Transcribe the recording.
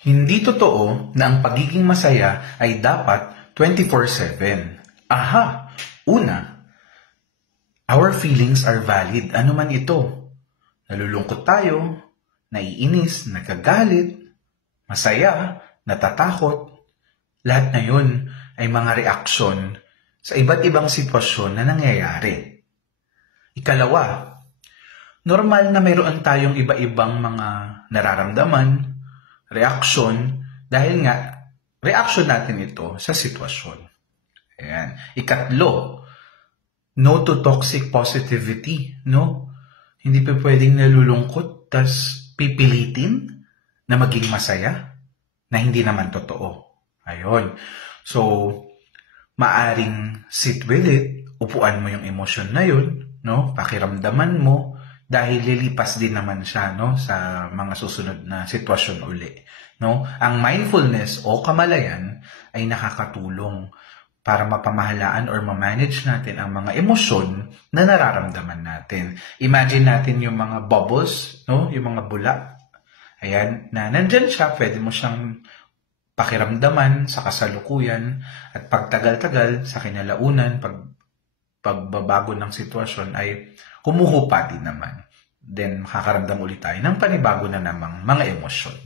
Hindi totoo na ang pagiging masaya ay dapat 24/7. Aha! Una, our feelings are valid. Ano man ito? Nalulungkot tayo, naiinis, nagagalit, masaya, natatakot. Lahat na yun ay mga reaksyon sa iba't ibang sitwasyon na nangyayari. Ikalawa, normal na mayroon tayong iba-ibang mga nararamdaman, reaksyon, dahil nga, reaksyon natin ito sa sitwasyon. Ayan. Ikatlo, no to toxic positivity, no? Hindi pa pwedeng nalulungkot, tas pipilitin na maging masaya, na hindi naman totoo. Ayun. So, maaring sit with it, upuan mo yung emosyon na yun, no? Pakiramdaman mo, dahil lilipas din naman siya, no, sa mga susunod na sitwasyon uli, no? Ang mindfulness o kamalayan ay nakakatulong para mapamahalaan or ma-manage natin ang mga emosyon na nararamdaman natin. Imagine natin yung mga bubbles, no, yung mga bula. Ayan, na nandyan siya, pwede mo siyang pakiramdaman sa kasalukuyan at pagtagal-tagal sa kinalaunan, pagbabago ng sitwasyon ay humuhupa din naman. Then makakaramdam ulit tayo ng panibago na namang mga emosyon.